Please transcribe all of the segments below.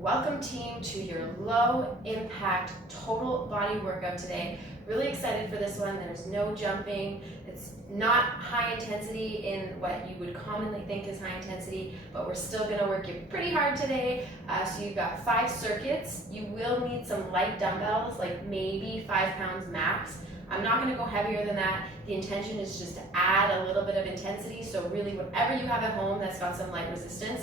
Welcome team to your low impact total body workout today. Really excited for this one. There's no jumping. It's not high intensity in what you would commonly think is high intensity, but we're still gonna work you pretty hard today. So you've got 5 circuits. You will need some light dumbbells, like maybe 5 pounds max. I'm not gonna go heavier than that. The intention is just to add a little bit of intensity. So really whatever you have at home that's got some light resistance,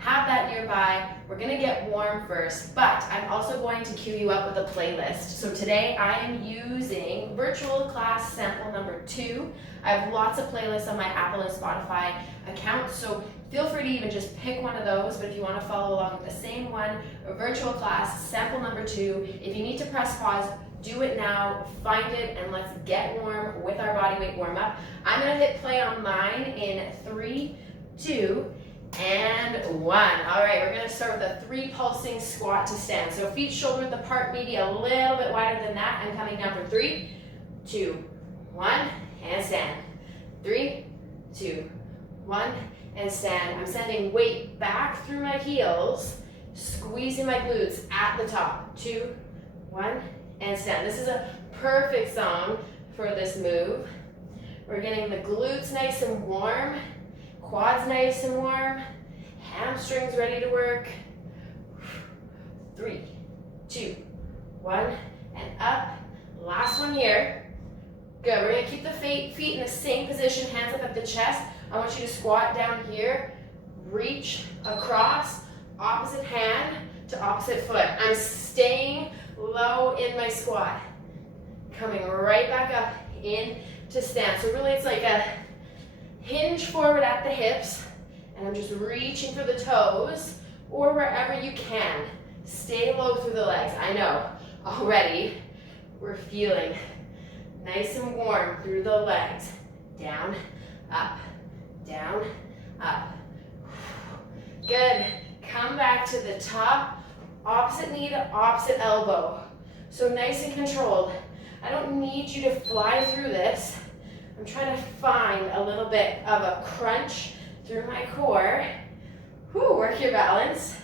have that nearby. We're gonna get warm first, but I'm also going to cue you up with a playlist. So today I am using virtual class sample number 2. I have lots of playlists on my Apple and Spotify accounts, so feel free to even just pick one of those, but if you wanna follow along with the same one, a virtual class sample number 2, if you need to press pause, do it now, find it, and let's get warm with our body weight warm up. I'm gonna hit play on mine in 3, 2, and 1. All right, we're gonna start with a 3 pulsing squat to stand. So feet shoulder width apart, maybe a little bit wider than that. I'm coming down for 3, 2, 1, and stand. 3, 2, 1, and stand. I'm sending weight back through my heels, squeezing my glutes at the top. 2, 1, and stand. This is a perfect song for this move. We're getting the glutes nice and warm, quads nice and warm, hamstrings ready to work. 3, 2, 1, and up. Last one here. Good, we're gonna keep the feet in the same position, hands up at the chest. I want you to squat down here, reach across, opposite hand to opposite foot. I'm staying low in my squat. Coming right back up in to stand. So really it's like a hinge forward at the hips, and I'm just reaching for the toes or wherever you can. Stay low through the legs. I know already we're feeling nice and warm through the legs. Down, up, down, up. Good. Come back to the top, opposite knee to opposite elbow. So nice and controlled. I don't need you to fly through this. I'm trying to find a little bit of a crunch through my core. Whew, work your balance.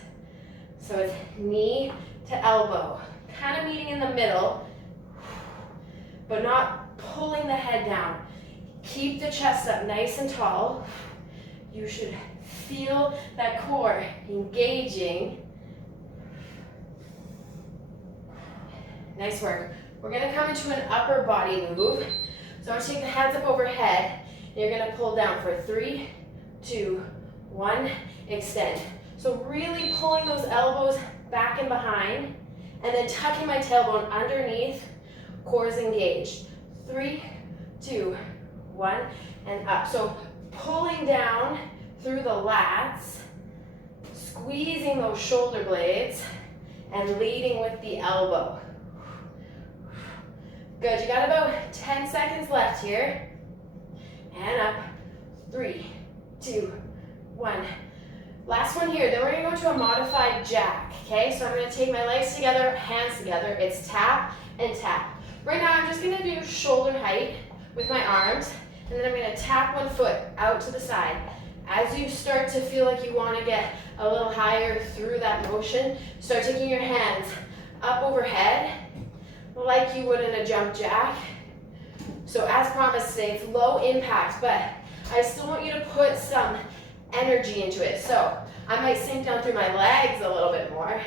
So it's knee to elbow, kind of meeting in the middle, but not pulling the head down. Keep the chest up nice and tall. You should feel that core engaging. Nice work. We're gonna come into an upper body move. So I'm gonna take the hands up overhead, and you're gonna pull down for 3, 2, 1, extend. So really pulling those elbows back and behind, and then tucking my tailbone underneath, core is engaged. 3, 2, 1, and up. So pulling down through the lats, squeezing those shoulder blades, and leading with the elbow. Good, you got about 10 seconds left here. And up, 3, 2, 1. Last one here, then we're gonna go to a modified jack, okay? So I'm gonna take my legs together, hands together. It's tap and tap. Right now I'm just gonna do shoulder height with my arms, and then I'm gonna tap one foot out to the side. As you start to feel like you wanna get a little higher through that motion, start taking your hands up overhead, like you would in a jump jack. So as promised today, it's low impact, but I still want you to put some energy into it. So I might sink down through my legs a little bit more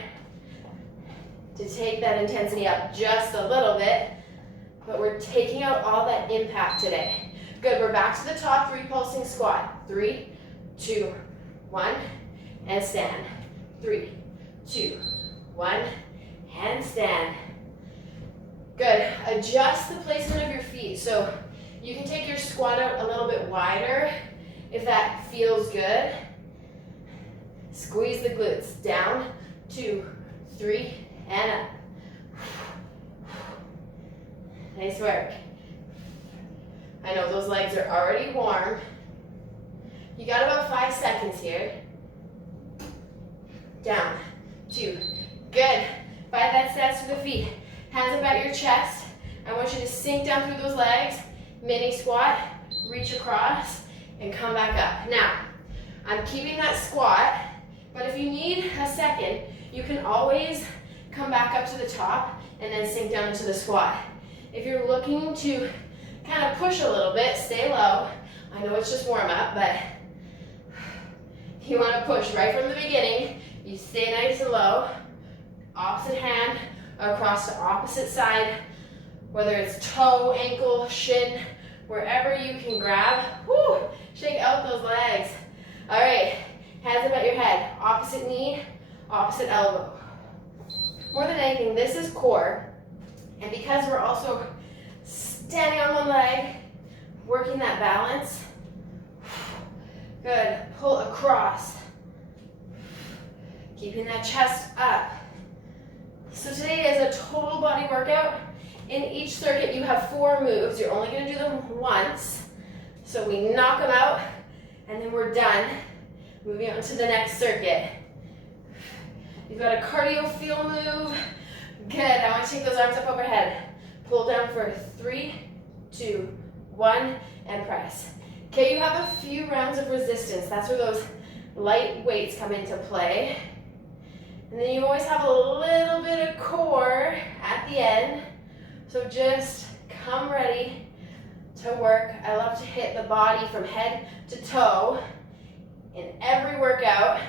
to take that intensity up just a little bit, but we're taking out all that impact today. Good, we're back to the top, 3 pulsing squat. 3, 2, 1, and stand. 3, 2, 1, and stand. Good, adjust the placement of your feet. So you can take your squat out a little bit wider if that feels good. Squeeze the glutes, down, 2, 3, and up. Nice work. I know those legs are already warm. You got about 5 seconds here. Down, 2, good. Find that stance through the feet. Hands up at your chest. I want you to sink down through those legs. Mini squat, reach across, and come back up. Now, I'm keeping that squat, but if you need a second, You can always come back up to the top and then sink down into the squat. If you're looking to kind of push a little bit, stay low. I know it's just warm up, but you want to push right from the beginning. You stay nice and low. Opposite hand across the opposite side, whether it's toe, ankle, shin, wherever you can grab. Woo! Shake out those legs. All right, hands above your head. Opposite knee, opposite elbow. More than anything, this is core. And because we're also standing on one leg, working that balance. Good. Pull across. Keeping that chest up. So today is a total body workout. In each circuit, you have 4 moves. You're only going to do them once. So we knock them out, and then we're done. Moving on to the next circuit. You've got a cardio feel move. Good. I want to take those arms up overhead. Pull down for 3, 2, 1, and press. Okay, you have a few rounds of resistance. That's where those light weights come into play. And then you always have a little bit of core at the end. So just come ready to work. I love to hit the body from head to toe in every workout.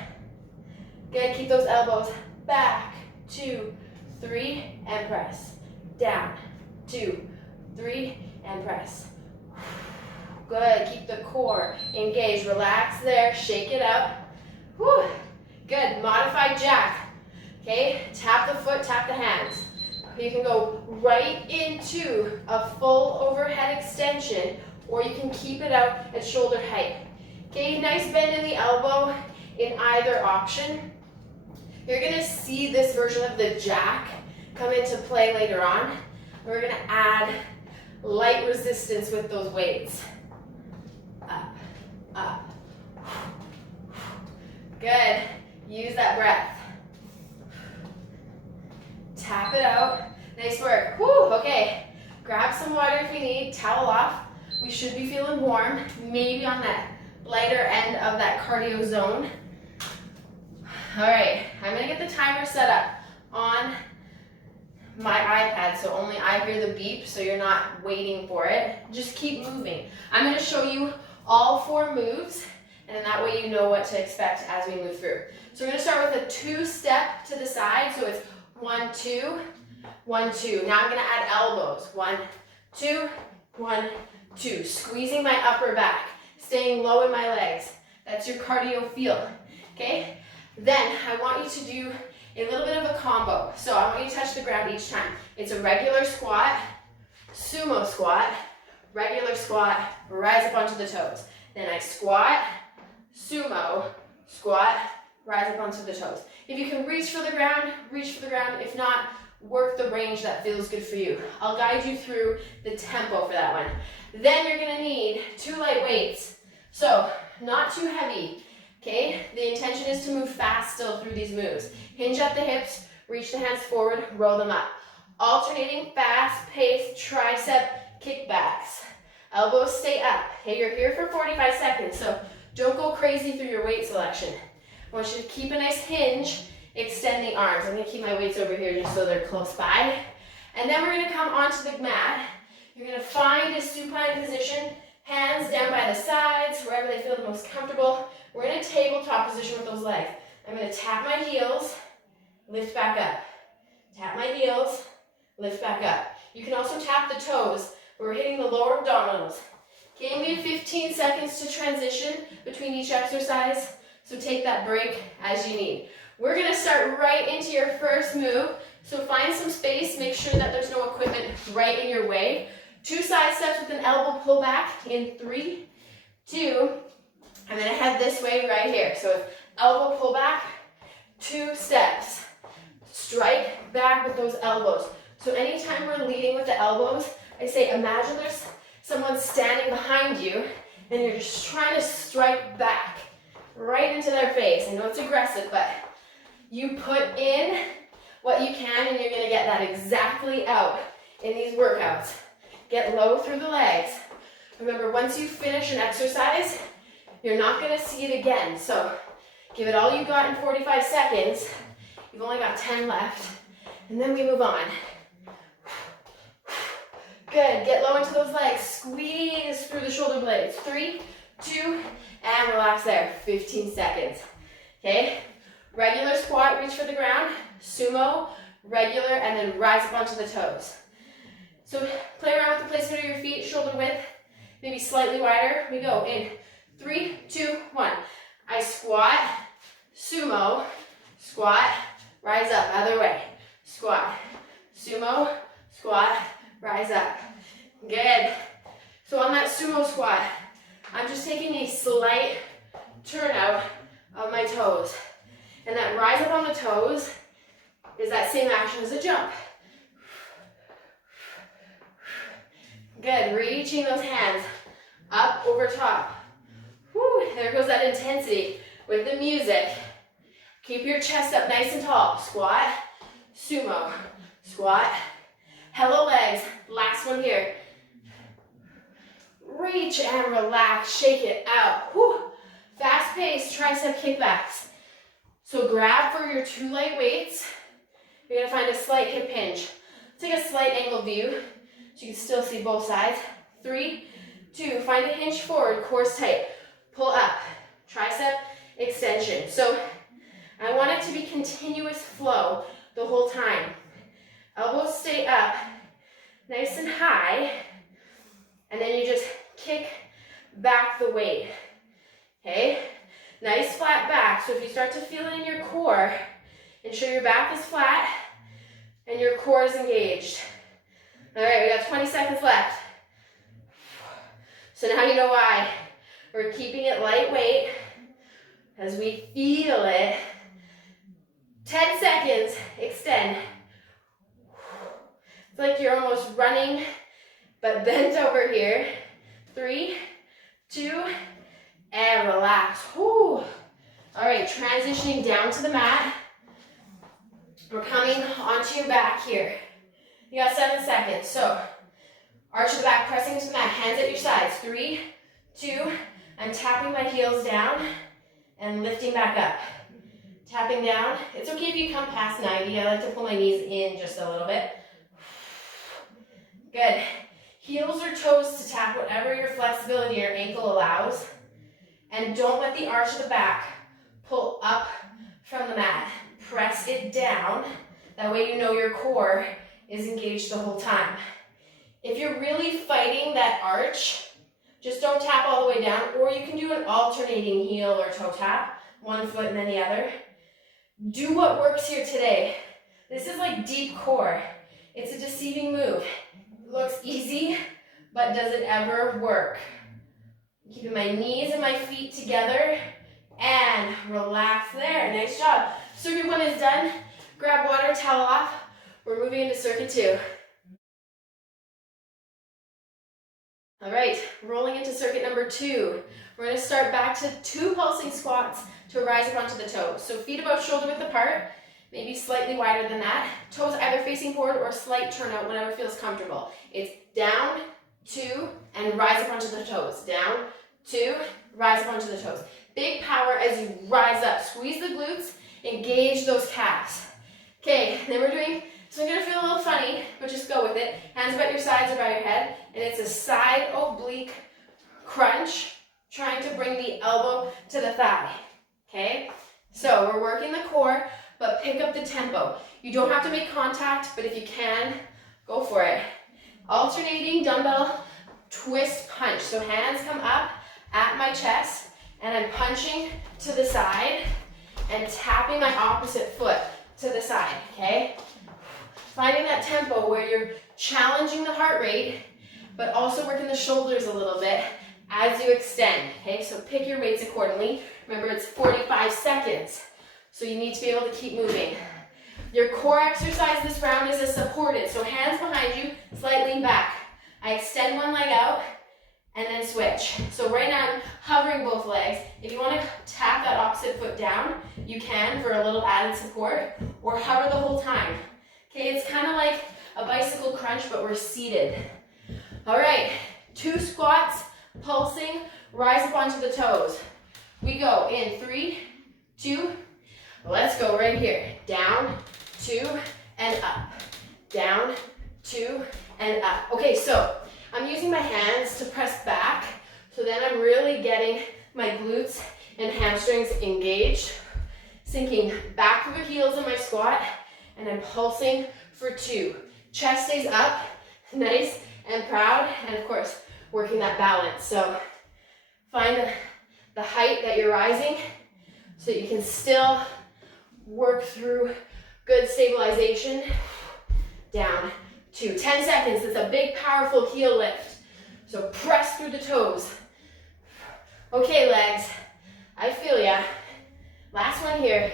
Good, keep those elbows back, 2, 3, and press. Down, 2, 3, and press. Good, keep the core engaged. Relax there, shake it up. Whew. Good, modified jack. Okay, tap the foot, tap the hands. You can go right into a full overhead extension, or you can keep it out at shoulder height. Okay, nice bend in the elbow in either option. You're gonna see this version of the jack come into play later on. We're gonna add light resistance with those weights. Up, up. Good, use that breath. Tap it out. Nice work. Woo, okay. Grab some water if you need, towel off. We should be feeling warm, maybe on that lighter end of that cardio zone. All right, I'm gonna get the timer set up on my iPad, so only I hear the beep, so you're not waiting for it. Just keep moving. I'm gonna show you all 4 moves, and then that way you know what to expect as we move through. So we're gonna start with a 2-step to the side, so it's 1, 2, 1, 2. Now I'm gonna add elbows. 1, 2, 1, 2. Squeezing my upper back, staying low in my legs. That's your cardio feel, okay? Then I want you to do a little bit of a combo. So I want you to touch the ground each time. It's a regular squat, sumo squat, regular squat, rise up onto the toes. Then I squat, sumo, squat, rise up onto the toes. If you can reach for the ground, reach for the ground. If not, work the range that feels good for you. I'll guide you through the tempo for that one. Then you're gonna need 2 light weights. So not too heavy, okay? The intention is to move fast still through these moves. Hinge at the hips, reach the hands forward, roll them up. Alternating fast-paced tricep kickbacks. Elbows stay up. Okay, you're here for 45 seconds, so don't go crazy through your weight selection. I want you to keep a nice hinge, extend the arms. I'm gonna keep my weights over here just so they're close by. And then we're gonna come onto the mat. You're gonna find a supine position, hands down by the sides, wherever they feel the most comfortable. We're in a tabletop position with those legs. I'm gonna tap my heels, lift back up. Tap my heels, lift back up. You can also tap the toes. We're hitting the lower abdominals. Okay, we have 15 seconds to transition between each exercise, so take that break as you need. We're gonna start right into your first move, so find some space, make sure that there's no equipment right in your way. 2 side steps with an elbow pull back in 3, 2, I'm gonna head this way right here. So elbow pull back, 2 steps. Strike back with those elbows. So anytime we're leading with the elbows, I say imagine there's someone standing behind you and you're just trying to strike back right into their face. I know it's aggressive, but you put in what you can and you're gonna get that exactly out in these workouts. Get low through the legs. Remember, once you finish an exercise, you're not gonna see it again. So give it all you got in 45 seconds. We've only got 10 left, and then we move on. Good, get low into those legs, squeeze through the shoulder blades. 3, 2, and relax there, 15 seconds. Okay, regular squat, reach for the ground, sumo, regular, and then rise up onto the toes. So play around with the placement of your feet, shoulder width, maybe slightly wider. We go in 3, 2, 1. I squat, sumo, squat, rise up, other way. Squat, sumo, squat, rise up. Good. So on that sumo squat, I'm just taking a slight turn out of my toes. And that rise up on the toes is that same action as a jump. Good, reaching those hands up over top. Whew, there goes that intensity with the music. Keep your chest up nice and tall. Squat, sumo, squat. Hello legs, last one here. Reach and relax, shake it out. Whew. Fast-paced tricep kickbacks. So grab for your 2 light weights. You're gonna find a slight hip hinge. Take a slight angle view so you can still see both sides. 3, 2, find a hinge forward, core's tight. Pull up, tricep extension. So I want it to be continuous flow the whole time. Elbows stay up, nice and high, and then you just kick back the weight, okay? Nice flat back, so if you start to feel it in your core, ensure your back is flat and your core is engaged. All right, we got 20 seconds left. So now you know why. We're keeping it lightweight as we feel it. 10 seconds, extend. It's like you're almost running, but bent over here. 3, 2, and relax. Whew. All right, transitioning down to the mat. We're coming onto your back here. You got 7 seconds. So arch the back, pressing into the mat, hands at your sides. 3, 2, I'm tapping my heels down and lifting back up. Tapping down. It's okay if you come past 90. I like to pull my knees in just a little bit. Good. Heels or toes to tap, whatever your flexibility your ankle allows. And don't let the arch of the back pull up from the mat. Press it down. That way you know your core is engaged the whole time. If you're really fighting that arch, just don't tap all the way down, or you can do an alternating heel or toe tap, one foot and then the other. Do what works here today. This is like deep core. It's a deceiving move. It looks easy, but does it ever work? Keeping my knees and my feet together and relax there. Nice job. Circuit 1 is done. Grab water, towel off. We're moving into circuit 2. All right, rolling into circuit number 2. We're going to start back to 2 pulsing squats to rise up onto the toes. So feet above shoulder width apart, maybe slightly wider than that. Toes either facing forward or slight turnout, whatever feels comfortable. It's down, 2, and rise up onto the toes. Down, 2, rise up onto the toes. Big power as you rise up. Squeeze the glutes, engage those calves. Okay, then we're doing, so I'm going to feel a little funny, but just go with it. Hands about your sides or by your head, and it's a side oblique crunch, trying to bring the elbow to the thigh. Okay, so we're working the core, but pick up the tempo. You don't have to make contact, but if you can, go for it. Alternating dumbbell twist punch. So hands come up at my chest, and I'm punching to the side and tapping my opposite foot to the side, okay? Finding that tempo where you're challenging the heart rate, but also working the shoulders a little bit as you extend, okay? So pick your weights accordingly. Remember, it's 45 seconds, so you need to be able to keep moving. Your core exercise this round is a supported, so hands behind you, slight lean back. I extend one leg out, and then switch. So right now, I'm hovering both legs. If you want to tap that opposite foot down, you can for a little added support, or hover the whole time. Okay, it's kind of like a bicycle crunch, but we're seated. All right, 2 squats, pulsing, rise up onto the toes. We go in 3, 2, let's go right here. down, 2, and up. Down, 2, and up. Okay, so I'm using my hands to press back, so then I'm really getting my glutes and hamstrings engaged, sinking back through the heels in my squat, and I'm pulsing for 2. Chest stays up, nice and proud, and of course, working that balance. So find the height that you're rising so that you can still work through good stabilization. Down, 2. 10 seconds. It's a big, powerful heel lift. So press through the toes. Okay, legs. I feel ya. Last one here.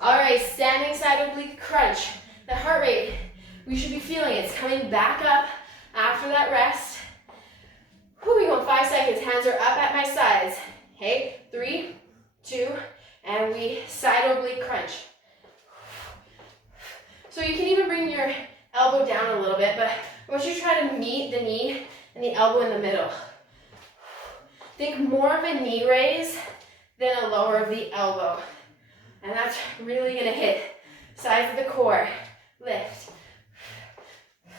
All right, standing side oblique crunch. The heart rate, we should be feeling it. It's coming back up after that rest. Whew, we go 5 seconds. Hands are up at my sides. Okay, 3, 2, and we side oblique crunch. So you can even bring your elbow down a little bit, but I want you to try to meet the knee and the elbow in the middle. Think more of a knee raise than a lower of the elbow. And that's really gonna hit sides of the core. Lift.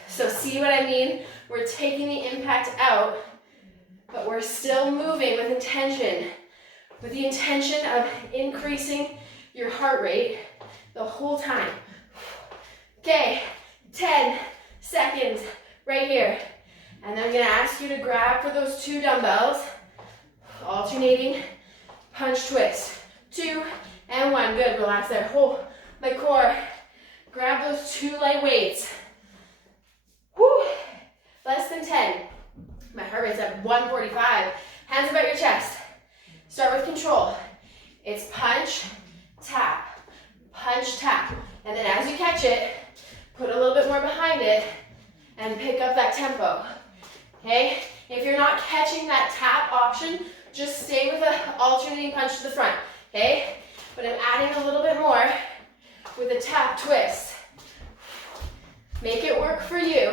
So see what I mean? We're taking the impact out, but we're still moving with intention. With the intention of increasing your heart rate the whole time. Okay, 10 seconds right here. And then I'm gonna ask you to grab for those 2 dumbbells, alternating punch twist. 2 and 1, good, relax there. Hold my core. Grab those 2 light weights. Whew, less than 10. My heart rate's at 145. Hands above your chest. Start with control. It's punch, tap, punch, tap. And then as you catch it, put a little bit more behind it and pick up that tempo. Okay? If you're not catching that tap option, just stay with an alternating punch to the front. Okay? But I'm adding a little bit more with a tap twist. Make it work for you.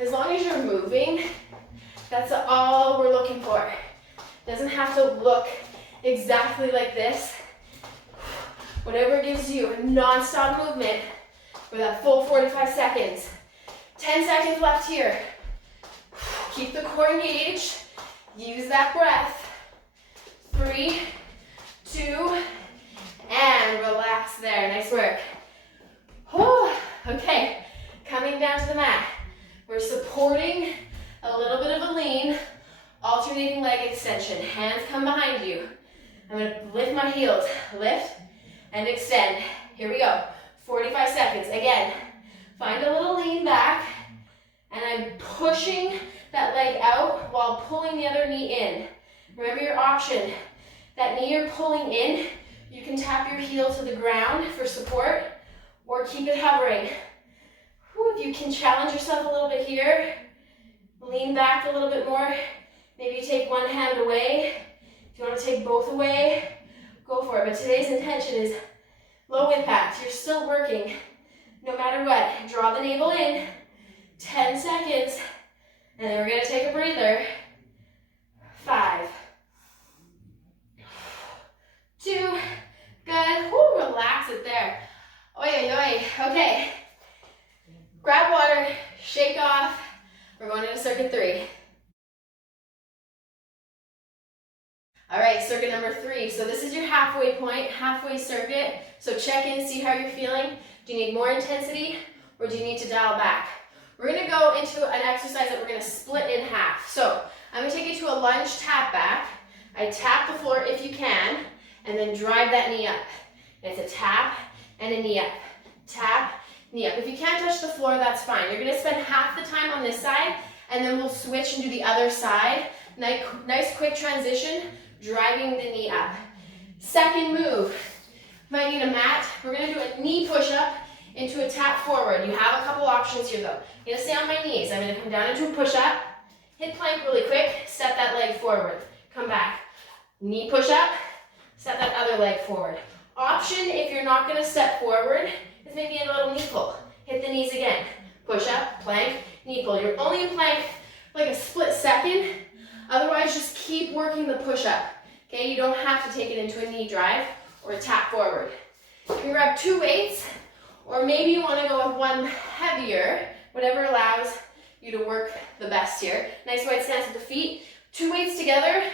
As long as you're moving, that's all we're looking for. Doesn't have to look exactly like this. Whatever gives you a non-stop movement for that full 45 seconds. 10 seconds left here. Keep the core engaged. Use that breath. 3, 2, and relax there. Nice work. Whew. Okay, coming down to the mat. We're supporting a little bit of a lean, alternating leg extension. Hands come behind you. I'm gonna lift my heels. Lift and extend. Here we go. 45 seconds. Again, find a little lean back, and I'm pushing that leg out while pulling the other knee in. Remember your option. That knee you're pulling in, you can tap your heel to the ground for support, or keep it hovering. Whew, if you can challenge yourself a little bit here, lean back a little bit more. Maybe take one hand away. If you want to take both away, go for it. But today's intention is low impact. You're still working no matter what. Draw the navel in. 10 seconds. And then we're going to take a breather. 5, 2, good. Woo, relax it there. Oi, oi, oi. Okay. Grab water, shake off. We're going into circuit 3. All right, circuit number 3. So this is your halfway point, halfway circuit. So check in, see how you're feeling. Do you need more intensity or do you need to dial back? We're gonna go into an exercise that we're gonna split in half. So I'm gonna take you to a lunge tap back. I tap the floor if you can, and then drive that knee up. And it's a tap and a knee up. Tap, knee up. If you can't touch the floor, that's fine. You're gonna spend half the time on this side, and then we'll switch and do the other side. Nice quick transition, driving the knee up. Second move, might need a mat. We're gonna do a knee push-up into a tap forward. You have a couple options here though. I'm gonna stay on my knees. I'm gonna come down into a push-up, hit plank really quick, step that leg forward, come back. Knee push-up, step that other leg forward. Option, if you're not gonna step forward, is maybe a little knee pull. Hit the knees again. Push-up, plank, knee pull. You're only in plank like a split second. Otherwise, just keep working the push-up. Okay, you don't have to take it into a knee drive or a tap forward. You can grab 2 weights, or maybe you want to go with one heavier, whatever allows you to work the best here. Nice wide stance with the feet. 2 weights together,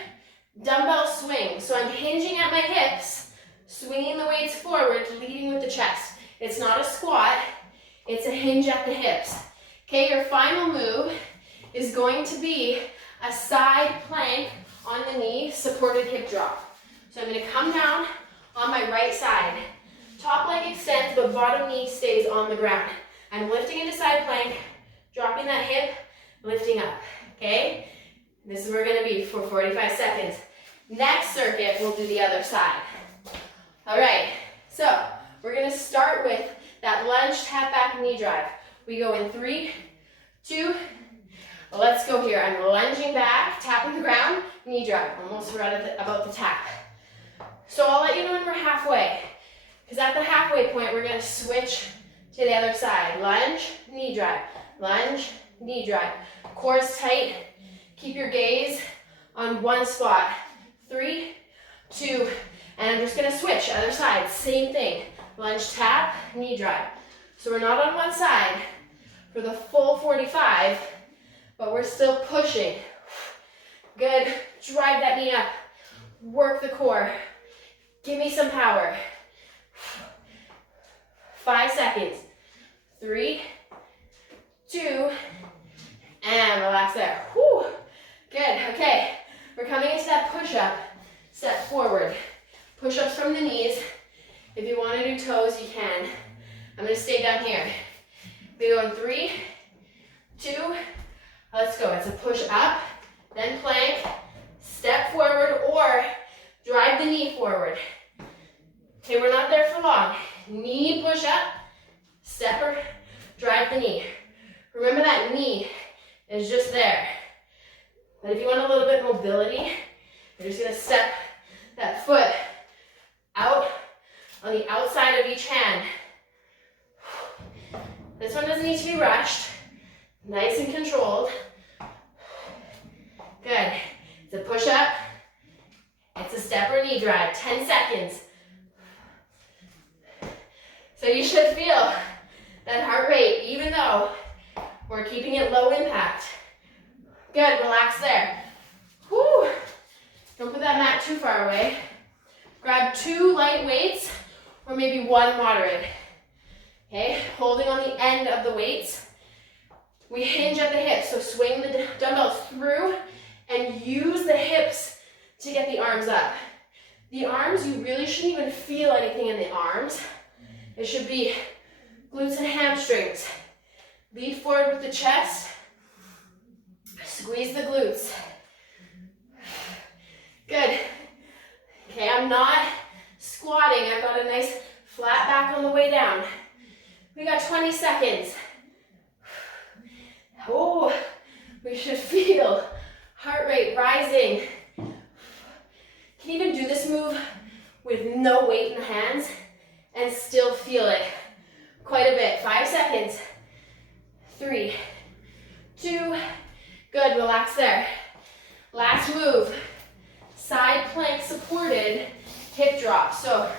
dumbbell swing. So I'm hinging at my hips, swinging the weights forward, leading with the chest. It's not a squat, it's a hinge at the hips. Okay, your final move is going to be a side plank on the knee, supported hip drop. So I'm going to come down on my right side. Top leg extends, but bottom knee stays on the ground. I'm lifting into side plank, dropping that hip, lifting up, okay? This is where we're going to be for 45 seconds. Next circuit, we'll do the other side. All right, so we're going to start with that lunge tap back knee drive. We go in 3, 2, let's go here. I'm lunging back, tapping the ground, knee drive. Almost forgot about the tap. So I'll let you know when we're halfway, because at the halfway point, we're going to switch to the other side. Lunge, knee drive. Lunge, knee drive. Core is tight. Keep your gaze on one spot. 3, 2, and I'm just going to switch. Other side, same thing. Lunge tap, knee drive. So we're not on one side for the full 45, but we're still pushing. Good. Drive that knee up. Work the core. Give me some power. 5 seconds. 3, 2, and relax there. Whew. Good. Okay. We're coming into that push-up. Step forward. Push-ups from the knees. If you want to do toes, you can. I'm going to stay down here. We go in 3, 2, let's go. It's a push up, then plank, step forward, or drive the knee forward. Okay, we're not there for long. Knee push up, step or drive the knee. Remember that knee is just there. But if you want a little bit of mobility, you're just going to step that foot out on the outside of each hand. This one doesn't need to be rushed. Nice and controlled. Good. It's a push up. It's a step or knee drive. 10 seconds. So you should feel that heart rate, even though we're keeping it low impact. Good. Relax there. Whew. Don't put that mat too far away. Grab 2 light weights or maybe 1 moderate. Okay, holding on the end of the weights. We hinge at the hips, so swing the dumbbells through and use the hips to get the arms up. The arms, you really shouldn't even feel anything in the arms. It should be glutes and hamstrings. Lead forward with the chest. Squeeze the glutes. Good. Okay, I'm not squatting. I've got a nice flat back on the way down. We got 20 seconds. Oh, we should feel heart rate rising. Can even do this move with no weight in the hands and still feel it quite a bit. 5 seconds. 3, 2, good, relax there. Last move, side plank supported hip drop. So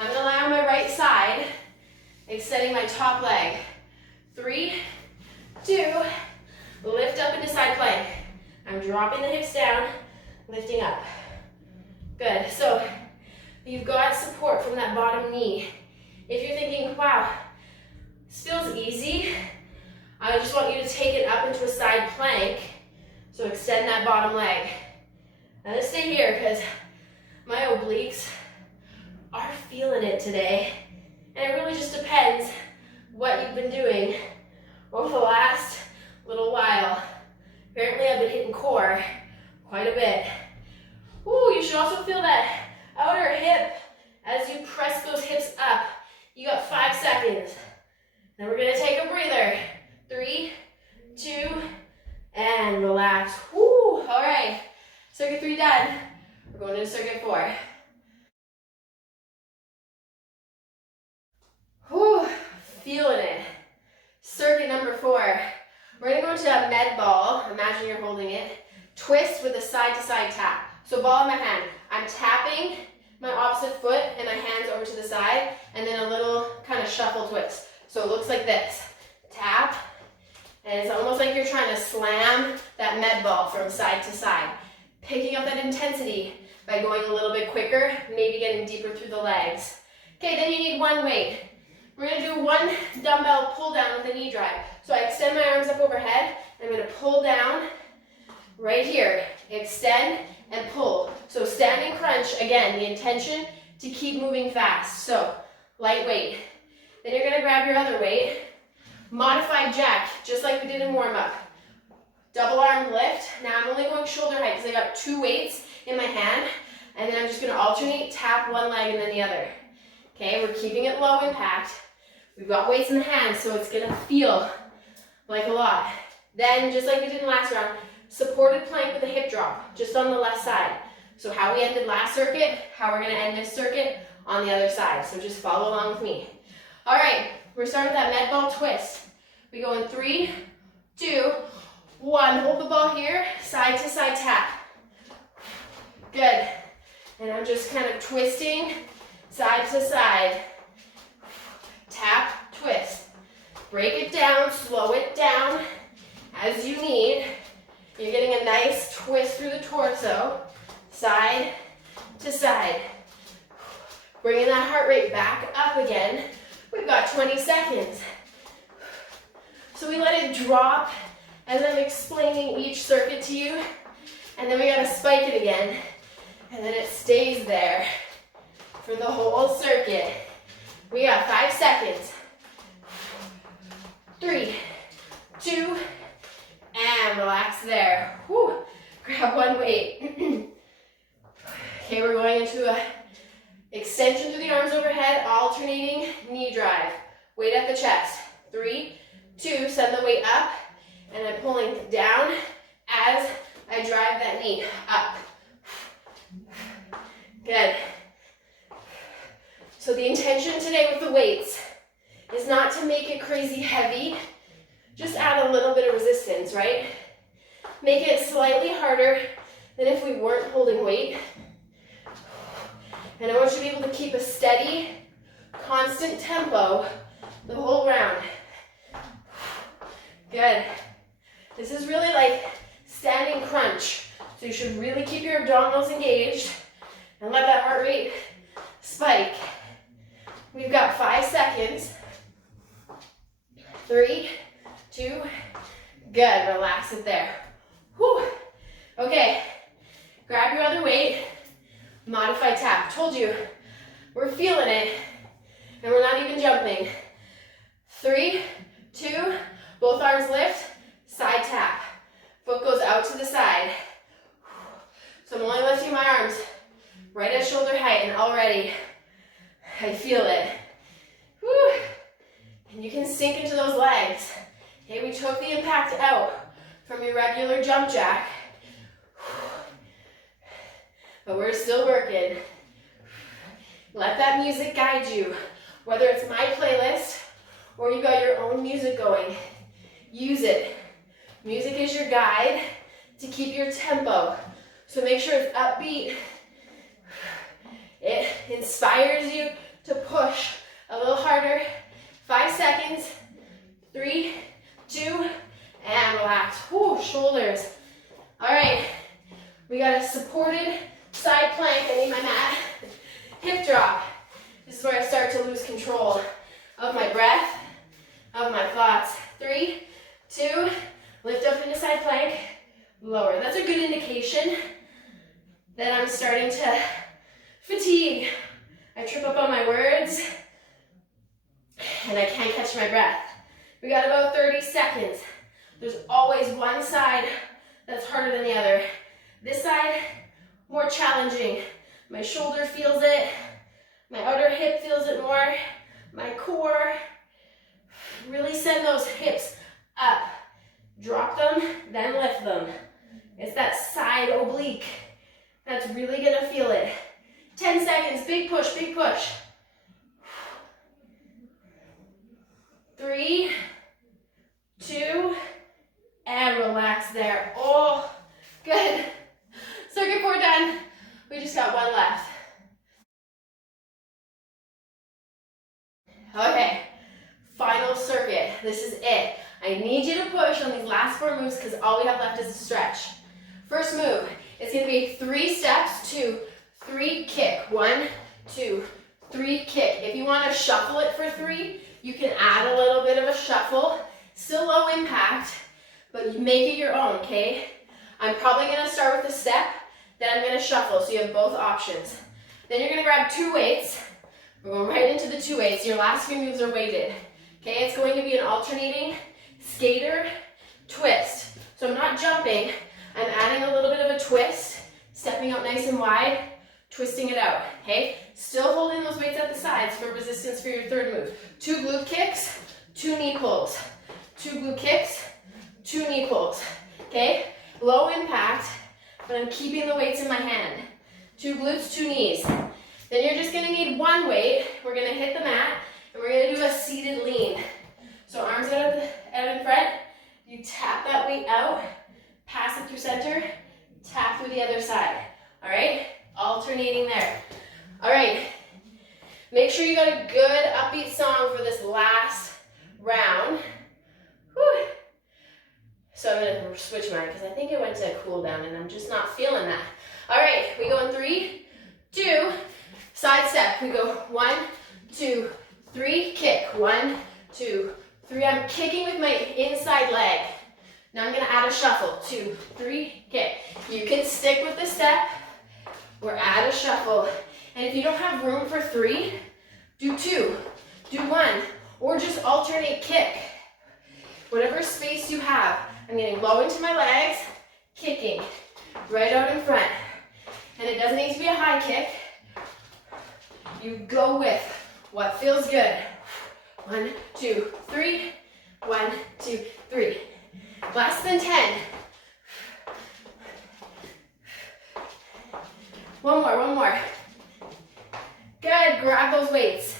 I'm gonna lie on my right side, extending my top leg. 3, 2, lift up into side plank. I'm dropping the hips down, lifting up. Good, so you've got support from that bottom knee. If you're thinking, wow, this feels easy, I just want you to take it up into a side plank. So extend that bottom leg. Now let's stay here because my obliques are feeling it today. And it really just depends what you've been doing over the last little while. Apparently I've been hitting core quite a bit. Ooh, you should also feel that outer hip as you press those hips up. You got 5 seconds. Then we're gonna take a breather. 3, 2, and relax. Woo, all right. Circuit 3 done. We're going into circuit 4. Whew, feeling it. Circuit number 4. We're gonna go into a med ball. Imagine you're holding it. Twist with a side-to-side tap. So ball in my hand. I'm tapping my opposite foot and my hands over to the side, and then a little kind of shuffle twist. So it looks like this. Tap, and it's almost like you're trying to slam that med ball from side to side. Picking up that intensity by going a little bit quicker, maybe getting deeper through the legs. Okay, then you need one weight. We're gonna do one dumbbell pull down with a knee drive. So I extend my arms up overhead, I'm gonna pull down right here. Extend and pull. So standing crunch, again, the intention to keep moving fast. So light weight. Then you're gonna grab your other weight. Modified jack, just like we did in warm-up. Double arm lift. Now I'm only going shoulder height because I got 2 weights in my hand. And then I'm just gonna alternate, tap one leg and then the other. Okay, we're keeping it low impact. We've got weights in the hands, so it's gonna feel like a lot. Then, just like we did in last round, supported plank with a hip drop, just on the left side. So how we ended last circuit, how we're gonna end this circuit on the other side. So just follow along with me. All right, we're starting with that med ball twist. We go in 3, 2, 1. Hold the ball here, side to side tap. Good. And I'm just kind of twisting side to side. Tap, twist. Break it down, slow it down as you need. You're getting a nice twist through the torso, side to side. Bringing that heart rate back up again. We've got 20 seconds. So we let it drop as I'm explaining each circuit to you, and then we gotta spike it again, and then it stays there for the whole circuit. We got 5 seconds. 3, 2, and relax there. Whew. Grab one weight. Okay, we're going into a extension through the arms overhead, alternating knee drive. Weight at the chest. 3, 2, send the weight up, and I'm pulling down as I drive that knee up. Good. So the intention today with the weights is not to make it crazy heavy, just add a little bit of resistance, right? Make it slightly harder than if we weren't holding weight. And I want you to be able to keep a steady, constant tempo the whole round. Good. This is really like standing crunch. So you should really keep your abdominals engaged and let that heart rate spike. We've got 5 seconds. 3, 2, good. Relax it there. Whew. Okay. Grab your other weight. Modified tap. Told you, we're feeling it, and we're not even jumping. 3, 2, both arms lift, side tap. Foot goes out to the side. So I'm only lifting my arms right at shoulder height, and already I feel it. Whew. And you can sink into those legs. Okay, we took the impact out from your regular jump jack. But we're still working. Let that music guide you. Whether it's my playlist or you got your own music going, use it. Music is your guide to keep your tempo. So make sure it's upbeat. It inspires you to push a little harder. 5 seconds. 3, 2, and relax. Whew, shoulders. All right, we got a supported side plank. I need my mat. Hip drop. This is where I start to lose control of my breath, of my thoughts. 3, 2, lift up into side plank, lower. That's a good indication that I'm starting to fatigue. I trip up on my words, and I can't catch my breath. We got about 30 seconds. There's always one side that's harder than the other. This side, more challenging. My shoulder feels it. My outer hip feels it more. My core. Really send those hips up. Drop them, then lift them. It's that side oblique that's really gonna feel it. 10 seconds, big push, big push. 3, 2, and relax there. Oh, good. Circuit 4 done. We just got one left. Okay, final circuit. This is it. I need you to push on these last 4 moves because all we have left is a stretch. First move, it's going to be 3 steps, 2, 3, kick. 1, 2, 3, kick. If you want to shuffle it for 3, you can add a little bit of a shuffle. Still low impact, but you make it your own, okay? I'm probably going to start with a step, then I'm going to shuffle, so you have both options. Then you're going to grab 2 weights. We're going right into the 2 weights. Your last few moves are weighted. Okay, it's going to be an alternating skater twist. So I'm not jumping, I'm adding a little bit of a twist, stepping out nice and wide, twisting it out, okay? Still holding those weights at the sides for resistance for your 3rd move. 2 glute kicks, 2 knee pulls. 2 glute kicks, 2 knee pulls, okay? Low impact, but I'm keeping the weights in my hand. 2 glutes, 2 knees. Then you're just gonna need 1 weight. We're gonna hit the mat, and we're gonna do a seated lean. So arms out in front, you tap that weight out, pass it through center, tap through the other side, all right? Alternating there. All right, make sure you got a good upbeat song for this last round. Whew. So I'm gonna switch mine because I think it went to cool down and I'm just not feeling that. All right, we go in 3, 2, side step. We go 1, 2, 3, kick. 1, 2, 3. I'm kicking with my inside leg. Now I'm gonna add a shuffle. 2, 3, kick. You can stick with the step or add a shuffle. And if you don't have room for 3, do 2, do 1, or just alternate kick. Whatever space you have. I'm getting low into my legs, kicking right out in front. And it doesn't need to be a high kick. You go with what feels good. 1, 2, 3. 1, 2, 3. Less than 10. One more. Good, grab those weights.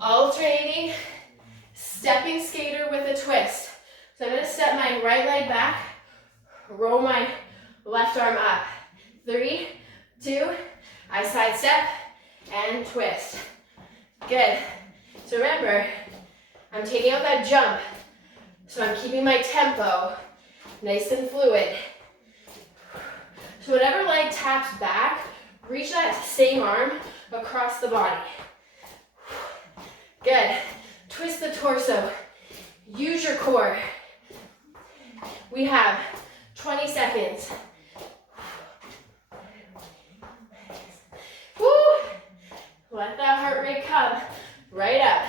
Alternating, stepping skater with a twist. So I'm gonna step my right leg back, roll my left arm up. 3, 2, I side step and twist. Good. So remember, I'm taking out that jump. So I'm keeping my tempo nice and fluid. So whatever leg taps back, reach that same arm across the body. Good. Twist the torso. Use your core. We have 20 seconds. Woo! Let that heart rate come right up.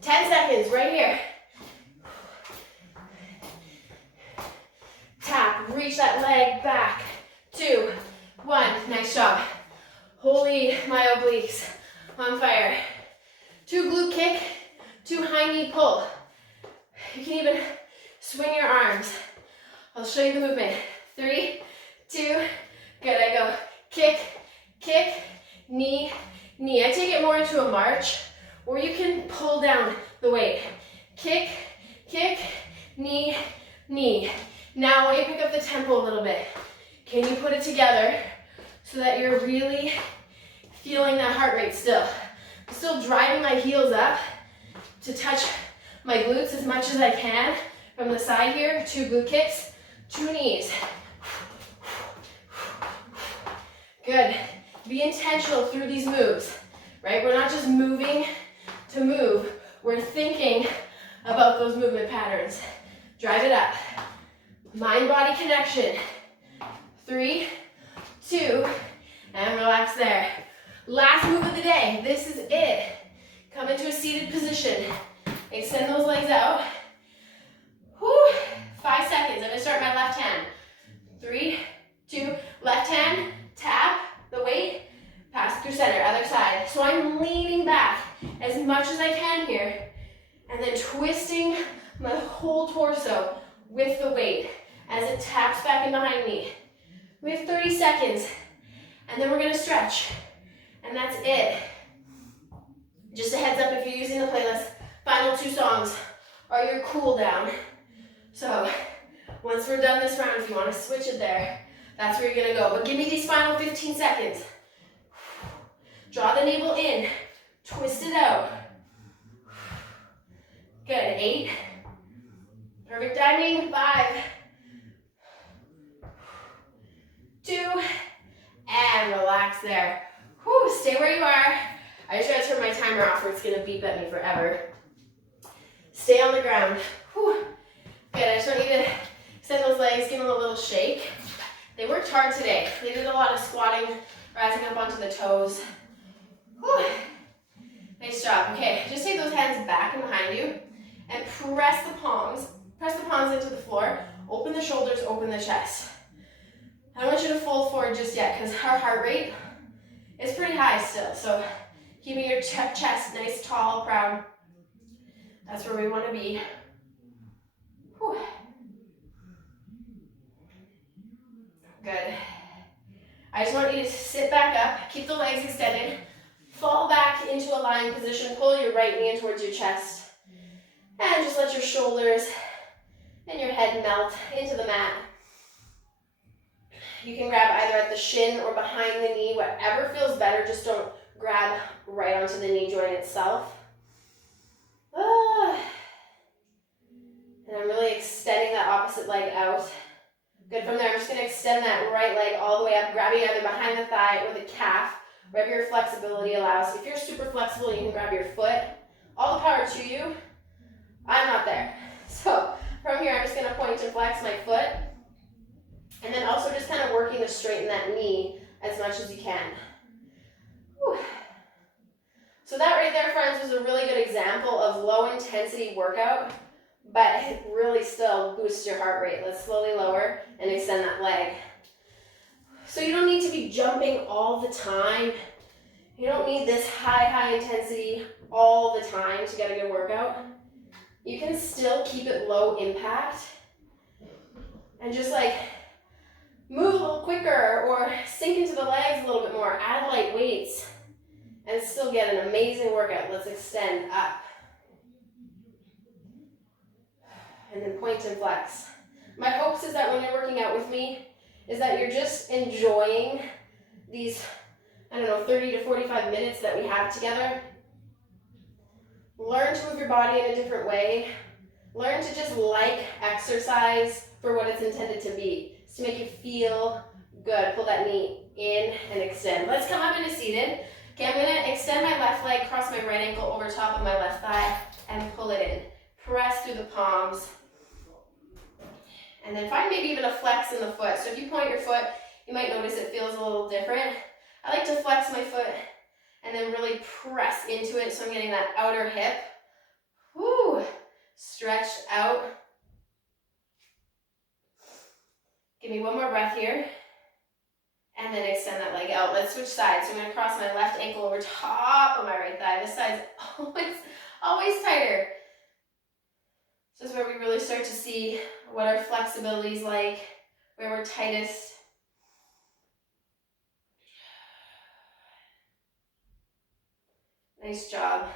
10 seconds right here. Tap, reach that leg back. 2, 1, nice job. Holy, my obliques on fire. 2 glute kick, 2 high knee pull. You can even swing your arms. I'll show you the movement. 3, 2, good, I go kick, kick, knee, knee. I take it more into a march, or you can pull down the weight. Kick, kick, knee, knee. Now you pick up the tempo a little bit. Can you put it together so that you're really feeling that heart rate still? I'm still driving my heels up to touch my glutes as much as I can from the side here. 2 glute kicks, 2 knees. Good. Be intentional through these moves, right? We're not just moving to move. We're thinking about those movement patterns. Drive it up. Mind-body connection. 3, 2, and relax there. Last move of the day. This is it. Come into a seated position. Extend those legs out. Whew. 5 seconds. I'm going to start my left hand. 3, 2, left hand, tap the weight, pass it through center, other side. So I'm leaning back as much as I can here, and then twisting my whole torso with the weight as it taps back in behind me. We have 30 seconds, and then we're going to stretch, and that's it. Just a heads up if you're using the playlist, final 2 songs are your cool down. So once we're done this round, if you want to switch it there, that's where you're going to go. But give me these final 15 seconds. Draw the navel in. Twist it out. Good. 8. Perfect timing. 5. 2. And relax there. Whew, stay where you are. I just gotta turn my timer off or it's gonna beep at me forever. Stay on the ground. Whew. Good, I just want you to extend those legs, give them a little shake. They worked hard today. They did a lot of squatting, rising up onto the toes. Whew. Nice job. Okay, just take those hands back and behind you and press the palms into the floor. Open the shoulders, open the chest. I don't want you to fold forward just yet because our heart rate is pretty high still. So keeping your chest nice, tall, proud. That's where we want to be. Whew. Good. I just want you to sit back up, keep the legs extended, fall back into a lying position, pull your right knee in towards your chest, and just let your shoulders and your head melt into the mat. You can grab either at the shin or behind the knee, whatever feels better, just don't grab right onto the knee joint itself. And I'm really extending that opposite leg out. Good, from there I'm just going to extend that right leg all the way up, grabbing either behind the thigh or the calf, wherever your flexibility allows. If you're super flexible, you can grab your foot. All the power to you. I'm not there. So from here, I'm just going to point and flex my foot. And then also just kind of working to straighten that knee as much as you can. Whew. So that right there, friends, was a really good example of low intensity workout, but it really still boosts your heart rate. Let's slowly lower and extend that leg. So you don't need to be jumping all the time. You don't need this high intensity all the time to get a good workout. You can still keep it low impact and just like move a little quicker or sink into the legs a little bit more, add light weights, and still get an amazing workout. Let's extend up. And then point and flex. My hopes is that when you're working out with me, is that you're just enjoying these, 30 to 45 minutes that we have together. Learn to move your body in a different way. Learn to just like exercise for what it's intended to be. It's to make you feel good. Pull that knee in and extend. Let's come up into seated. Okay, I'm going to extend my left leg, cross my right ankle over top of my left thigh, and pull it in. Press through the palms. And then find maybe even a flex in the foot. So if you point your foot, you might notice it feels a little different. I like to flex my foot and then really press into it so I'm getting that outer hip. Woo! Stretched out. Give me one more breath here. And then extend that leg out. Let's switch sides. So I'm going to cross my left ankle over top of my right thigh. This side's always tighter. This is where we really start to see what our flexibility is like, where we're tightest. Nice job.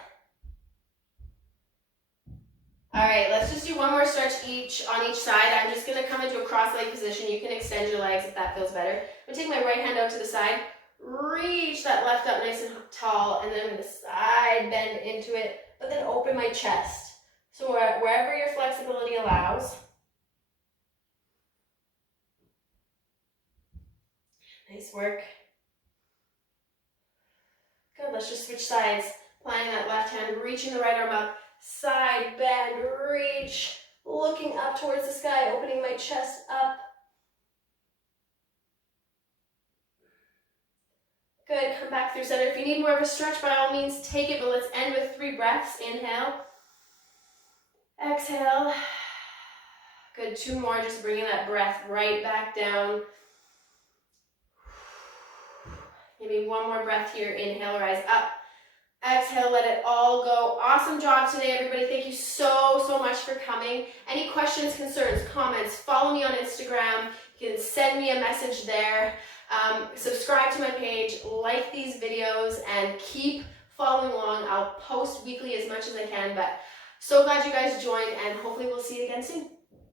All right, let's just do one more stretch on each side. I'm just going to come into a cross-leg position. You can extend your legs if that feels better. I'm going to take my right hand out to the side, reach that left up nice and tall, and then I'm going to side bend into it, but then open my chest. So wherever your flexibility allows. Nice work. Good, let's just switch sides. Applying that left hand, reaching the right arm up, side bend, reach, looking up towards the sky, opening my chest up. Good, come back through center. If you need more of a stretch, by all means, take it, but let's end with 3 breaths. Inhale. Exhale. Good, 2 more, just bringing that breath right back down. Maybe 1 more breath here. Inhale, rise up. Exhale, let it all go. Awesome job today, everybody. Thank you so much for coming. Any questions, concerns, comments, follow me on Instagram. You can send me a message there. Subscribe to my page, like these videos, and keep following along. I'll post weekly as much as I can, but so glad you guys joined, and hopefully we'll see you again soon.